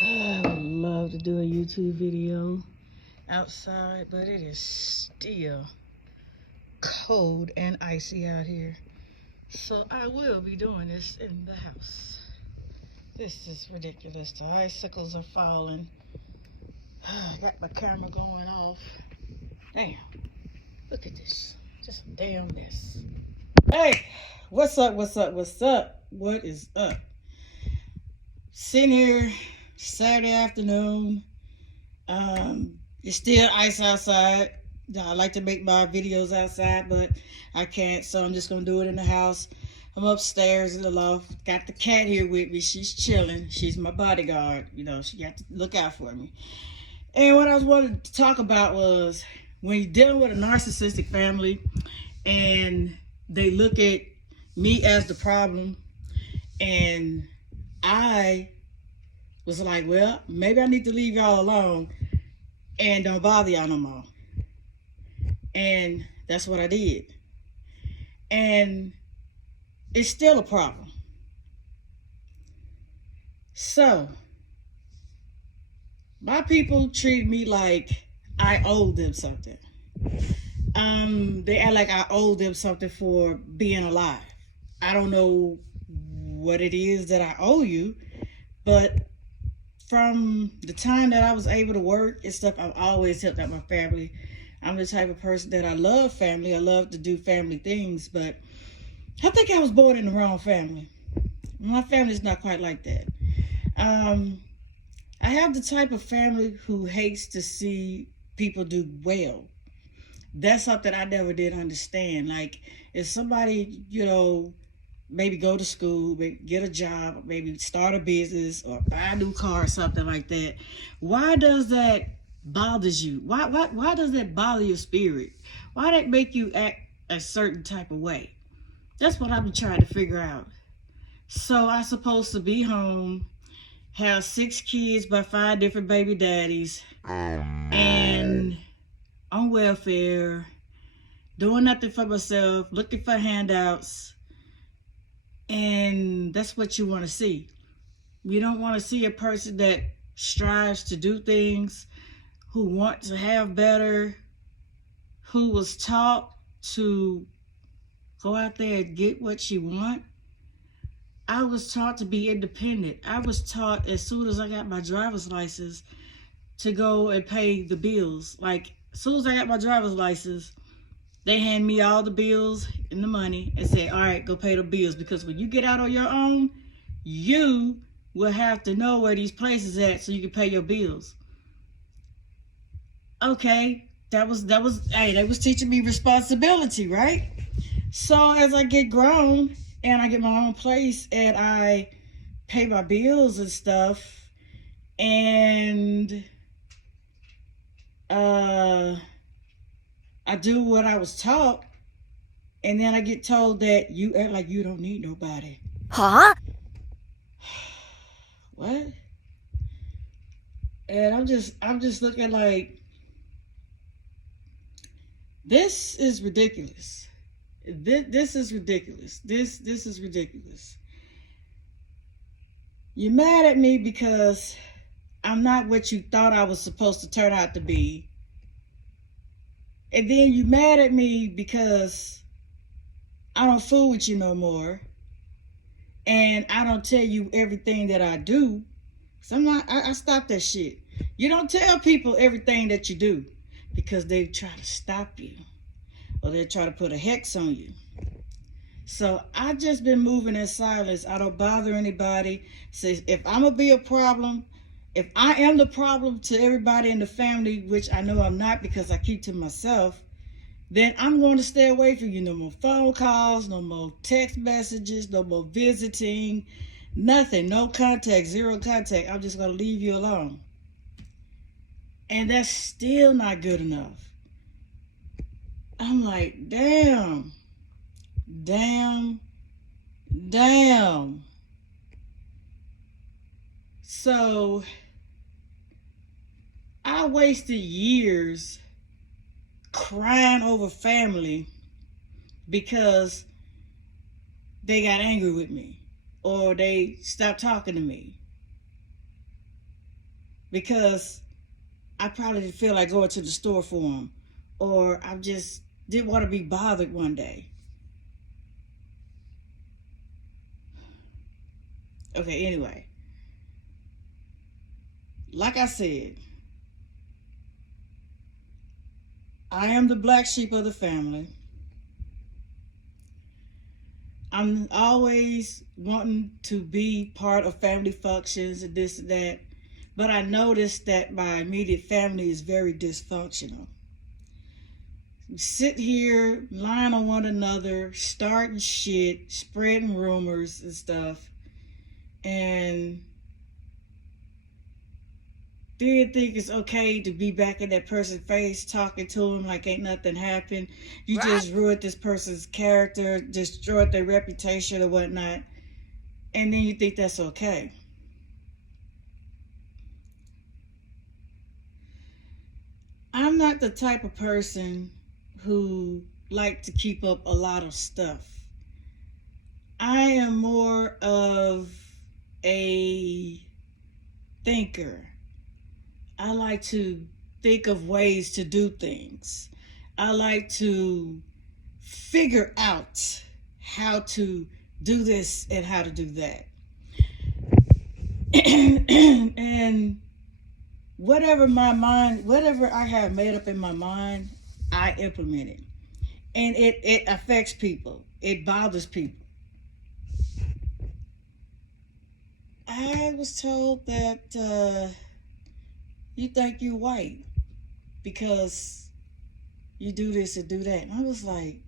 I would love to do a YouTube video outside, but it is still cold and icy out here. So I will be doing this in the house. This is ridiculous. The icicles are falling. I got my camera going off. Damn, look at this. Just a damn mess. Hey, what's up? What is up? Sitting here Saturday afternoon. It's still ice outside. I like to make my videos outside, but I can't, so I'm just gonna do it in the house. I'm upstairs in the loft. Got the cat here with me. She's chilling. She's my bodyguard. You know, she got to look out for me. And what I was wanting to talk about was when you're dealing with a narcissistic family and they look at me as the problem, and I was like, well, maybe I need to leave y'all alone and don't bother y'all no more. And that's what I did. And it's still a problem. So, my people treat me like I owe them something. They act like I owe them something for being alive. I don't know what it is that I owe you, but from the time that I was able to work and stuff, I've always helped out my family. I'm the type of person that I love family. I love to do family things, but I think I was born in the wrong family. My family's not quite like that. I have the type of family who hates to see people do well. That's something I never did understand. Like, if somebody, maybe go to school, maybe get a job, maybe start a business or buy a new car or something like that, why does that bothers you? Why does that bother your spirit? Why that make you act a certain type of way? That's what I've been trying to figure out. So I'm supposed to be home, have 6 kids by 5 different baby daddies, and on welfare, doing nothing for myself, looking for handouts, and that's what you want to see. You don't want to see a person that strives to do things, who want to have better, who was taught to go out there and get what you want. I was taught to be independent. I was taught as soon as I got my driver's license to go and pay the bills. Like, as soon as I got my driver's license, they hand me all the bills and the money and say, all right, go pay the bills. Because when you get out on your own, you will have to know where these places at so you can pay your bills. Okay, that was hey, they was teaching me responsibility, right? So as I get grown and I get my own place and I pay my bills and stuff, and I do what I was taught, and then I get told that you act like you don't need nobody. Huh? What? And I'm just looking like, this is ridiculous. This is ridiculous. This is ridiculous. You're mad at me because I'm not what you thought I was supposed to turn out to be. And then you mad at me because I don't fool with you no more. And I don't tell you everything that I do. So I stop that shit. You don't tell people everything that you do because they try to stop you or they try to put a hex on you. So I just been moving in silence. I don't bother anybody. So if I'm gonna be a problem, if I am the problem to everybody in the family, which I know I'm not because I keep to myself, then I'm going to stay away from you. No more phone calls, no more text messages, no more visiting, nothing, no contact, 0 contact. I'm just going to leave you alone. And that's still not good enough. I'm like, damn. So I wasted years crying over family because they got angry with me or they stopped talking to me. because I probably didn't feel like going to the store for them, or I just didn't want to be bothered one day. Okay, anyway, like I said, I am the black sheep of the family. I'm always wanting to be part of family functions and this and that, but I noticed that my immediate family is very dysfunctional. We sit here lying on one another, starting shit, spreading rumors and stuff, and then think it's okay to be back in that person's face talking to them like ain't nothing happened. You just ruined this person's character, destroyed their reputation or whatnot, and then you think that's okay. I'm not the type of person who like to keep up a lot of stuff. I am more of a thinker. I like to think of ways to do things. I like to figure out how to do this and how to do that. And whatever I have made up in my mind, I implement it. And it affects people. It bothers people. I was told that you think you're white because you do this and do that. And I was like,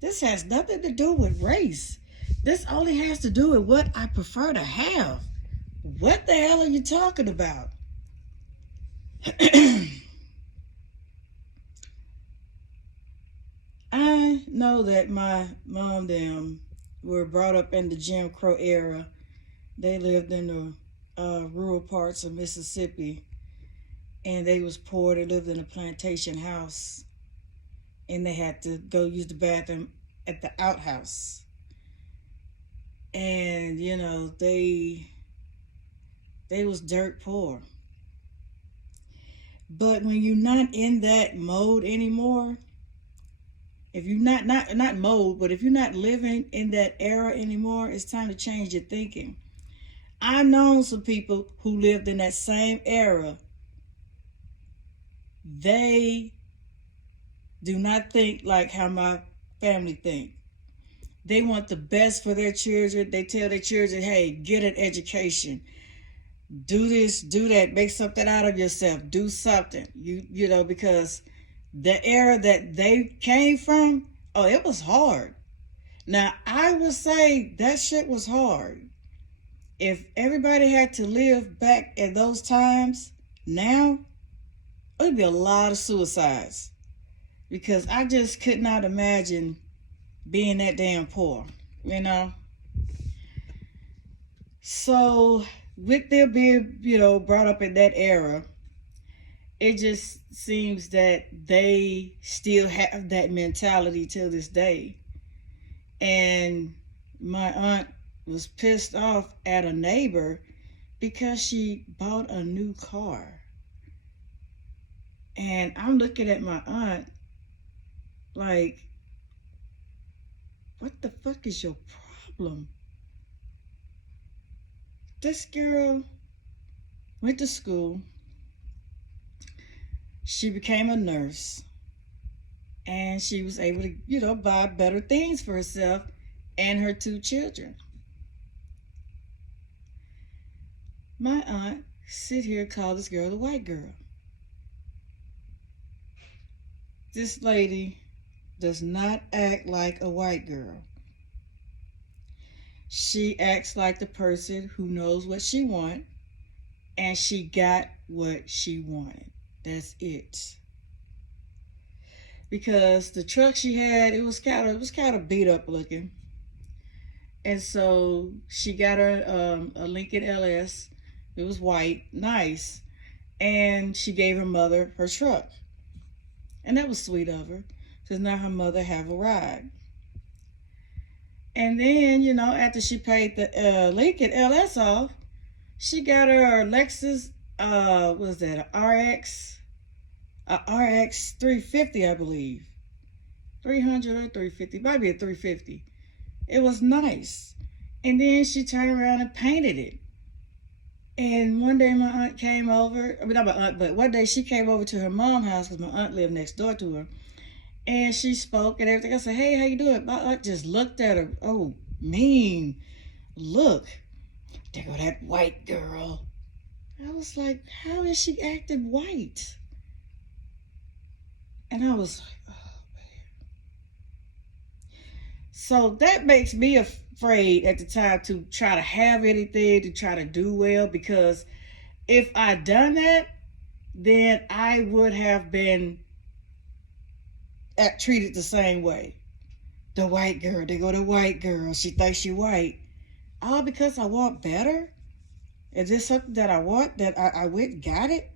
this has nothing to do with race. This only has to do with what I prefer to have. What the hell are you talking about? I know that my mom them were brought up in the Jim Crow era. They lived in the rural parts of Mississippi, and they was poor. They lived in a plantation house, and they had to go use the bathroom at the outhouse. And you know, they was dirt poor. But when you're not in that mode anymore, if you're not mode, but if you're not living in that era anymore, it's time to change your thinking. I've known some people who lived in that same era. They do not think like how my family think. They want the best for their children. They tell their children, hey, get an education. Do this, do that, make something out of yourself, do something. You know, because the era that they came from, oh, it was hard. Now, I would say that shit was hard. If everybody had to live back at those times, now, it would be a lot of suicides. Because I just could not imagine being that damn poor, you know? So, with them being, you know, brought up in that era, it just seems that they still have that mentality till this day. And my aunt was pissed off at a neighbor because she bought a new car. And I'm looking at my aunt like, what the fuck is your problem? This girl went to school. She became a nurse. And she was able to, you know, buy better things for herself and her 2 children. My aunt sit here and call this girl the white girl. This lady does not act like a white girl. She acts like the person who knows what she wants, and she got what she wanted. That's it. Because the truck she had, it was kind of beat up looking, and so she got her a Lincoln LS. It was white, nice, and she gave her mother her truck, and that was sweet of her, because now her mother have a ride. And then, after she paid the Lincoln LS off, she got her Lexus was that a RX 350, I believe. 300 or 350, might be a 350. It was nice. And then she turned around and painted it. And one day my aunt came over. I mean, not my aunt, but one day she came over to her mom's house because my aunt lived next door to her. And she spoke and everything. I said, hey, how you doing? My aunt just looked at her. Oh, mean. Look. There go that white girl. I was like, how is she acting white? And I was like, oh, man. So that makes me afraid at the time to try to have anything, to try to do well, because if I done that, then I would have been treated the same way. The white girl, they go the white girl, she thinks she white. All because I want better? Is this something that I want, that I went and got it?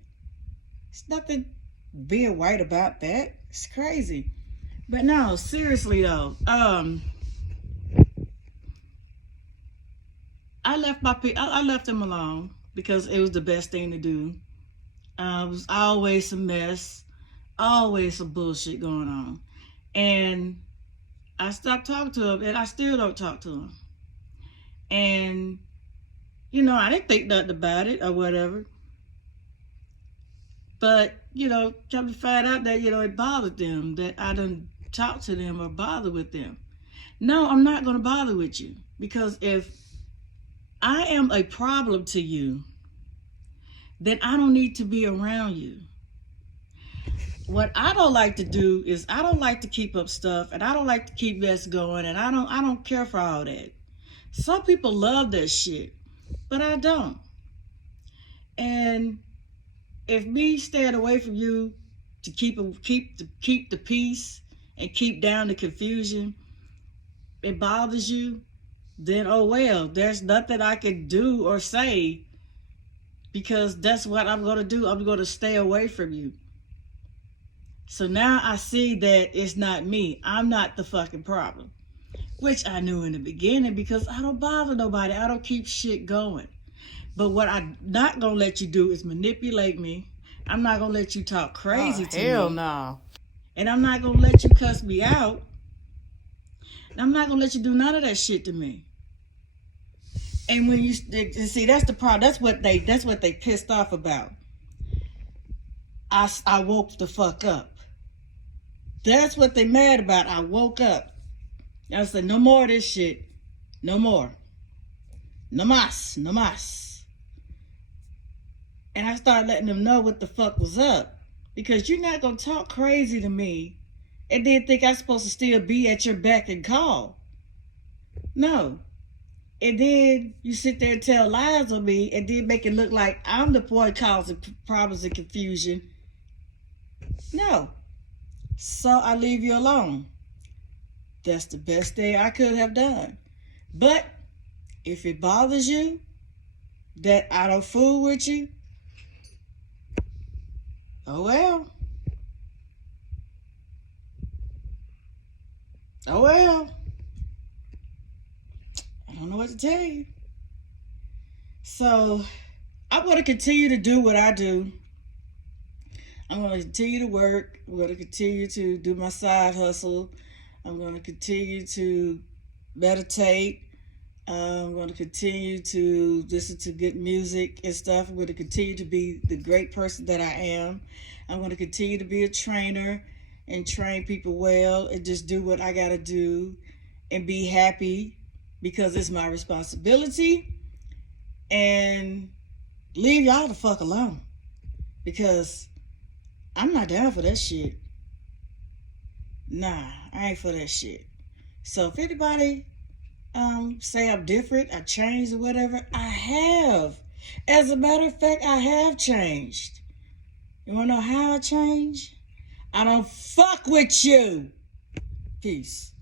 It's nothing being white about that. It's crazy. But no, seriously though, I left them alone because it was the best thing to do. It was always a mess, always some bullshit going on. And I stopped talking to him, and I still don't talk to him. And, you know, I didn't think nothing about it or whatever. But, you know, come to find out that, you know, it bothered them that I didn't talk to them or bother with them. No, I'm not going to bother with you, because if I am a problem to you, then I don't need to be around you. What I don't like to do is I don't like to keep up stuff, and I don't like to keep mess going, and I don't care for all that. Some people love that shit, but I don't. And if me staying away from you to keep the peace and keep down the confusion, it bothers you, then oh well, there's nothing I can do or say, because that's what I'm going to do. I'm going to stay away from you. So now I see that it's not me. I'm not the fucking problem, which I knew in the beginning, because I don't bother nobody. I don't keep shit going. But what I'm not going to let you do is manipulate me. I'm not going to let you talk crazy to me. Hell no. And I'm not going to let you cuss me out. And I'm not going to let you do none of that shit to me. And when you see, that's the problem. That's what they pissed off about. I woke the fuck up. That's what they mad about. I woke up. I said, no more of this shit. No more. No mas. No mas. And I started letting them know what the fuck was up. Because you're not going to talk crazy to me and then think I'm supposed to still be at your beck and call. No. And then you sit there and tell lies on me and then make it look like I'm the one causing problems and confusion. No. So I leave you alone. That's the best thing I could have done. But if it bothers you that I don't fool with you, oh well. Oh well. I don't know what to tell you. So I'm going to continue to do what I do. I'm going to continue to work. I'm going to continue to do my side hustle. I'm going to continue to meditate. I'm going to continue to listen to good music and stuff. I'm going to continue to be the great person that I am. I'm going to continue to be a trainer and train people well and just do what I got to do and be happy, because it's my responsibility. And leave y'all the fuck alone, because I'm not down for that shit. Nah, I ain't for that shit. So if anybody say I'm different, I changed or whatever, I have. As a matter of fact, I have changed. You wanna know how I changed? I don't fuck with you. Peace.